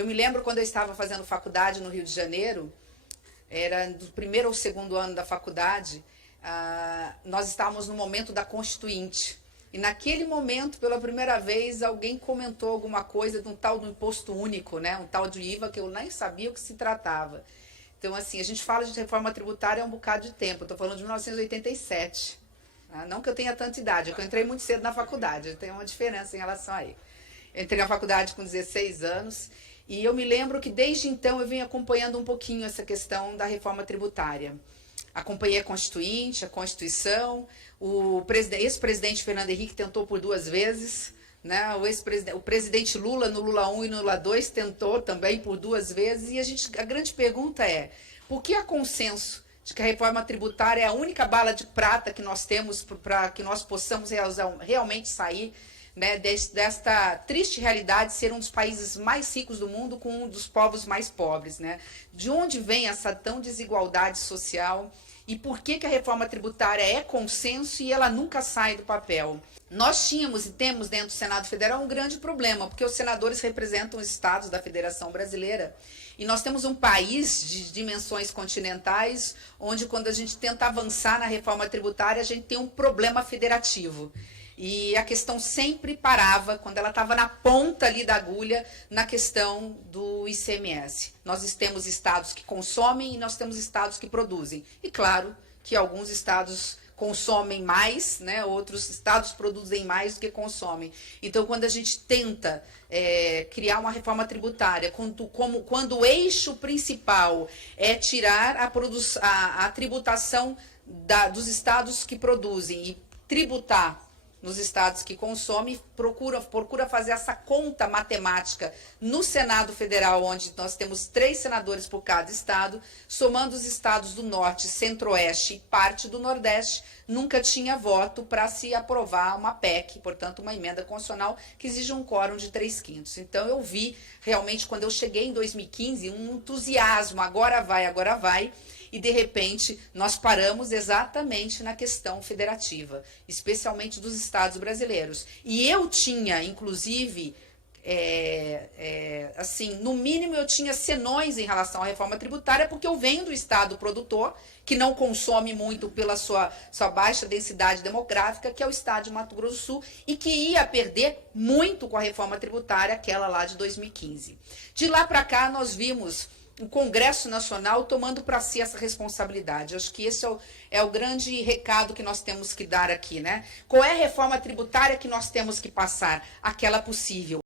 Eu me lembro quando eu estava fazendo faculdade no Rio de Janeiro, era do primeiro ou segundo ano da faculdade, nós estávamos no momento da Constituinte. E naquele momento, pela primeira vez, alguém comentou alguma coisa de um tal do imposto único, né? Um tal de IVA que eu nem sabia o que se tratava. Então, assim, a gente fala de reforma tributária há um bocado de tempo. Eu estou falando de 1987. Não que eu tenha tanta idade, é que eu entrei muito cedo na faculdade. Tem uma diferença em relação a ele. Eu entrei na faculdade com 16 anos e eu me lembro que desde então eu venho acompanhando um pouquinho essa questão da reforma tributária. Acompanhei a Constituinte, a Constituição, o ex-presidente Fernando Henrique tentou por 2 vezes, né? O presidente Lula, no Lula 1 e no Lula 2, tentou também por 2 vezes, e a grande pergunta é, por que há consenso de que a reforma tributária é a única bala de prata que nós temos para que nós possamos realmente sair, né, desta triste realidade de ser um dos países mais ricos do mundo com um dos povos mais pobres, né? De onde vem essa tão desigualdade social e por que a reforma tributária é consenso e ela nunca sai do papel? Nós tínhamos e temos dentro do Senado Federal um grande problema, porque os senadores representam os estados da Federação Brasileira e nós temos um país de dimensões continentais onde quando a gente tenta avançar na reforma tributária a gente tem um problema federativo. E a questão sempre parava, quando ela estava na ponta ali da agulha, na questão do ICMS. Nós temos estados que consomem e nós temos estados que produzem. E claro que alguns estados consomem mais, né? Outros estados produzem mais do que consomem. Então, quando a gente tenta criar uma reforma tributária, quando o eixo principal é tirar a tributação dos estados que produzem e tributar nos estados que consomem, procura fazer essa conta matemática no Senado Federal, onde nós temos 3 senadores por cada estado, somando os estados do Norte, Centro-Oeste e parte do Nordeste, nunca tinha voto para se aprovar uma PEC, portanto uma emenda constitucional que exige um quórum de 3/5. Então eu vi realmente, quando eu cheguei em 2015, um entusiasmo, agora vai, e de repente nós paramos exatamente na questão federativa, especialmente dos estados brasileiros. E eu tinha, inclusive, assim, no mínimo eu tinha senões em relação à reforma tributária, porque eu venho do estado produtor, que não consome muito pela sua baixa densidade demográfica, que é o estado de Mato Grosso do Sul, e que ia perder muito com a reforma tributária, aquela lá de 2015. De lá para cá nós vimos o Congresso Nacional tomando para si essa responsabilidade. Acho que esse é o grande recado que nós temos que dar aqui, né? Qual é a reforma tributária que nós temos que passar? Aquela possível.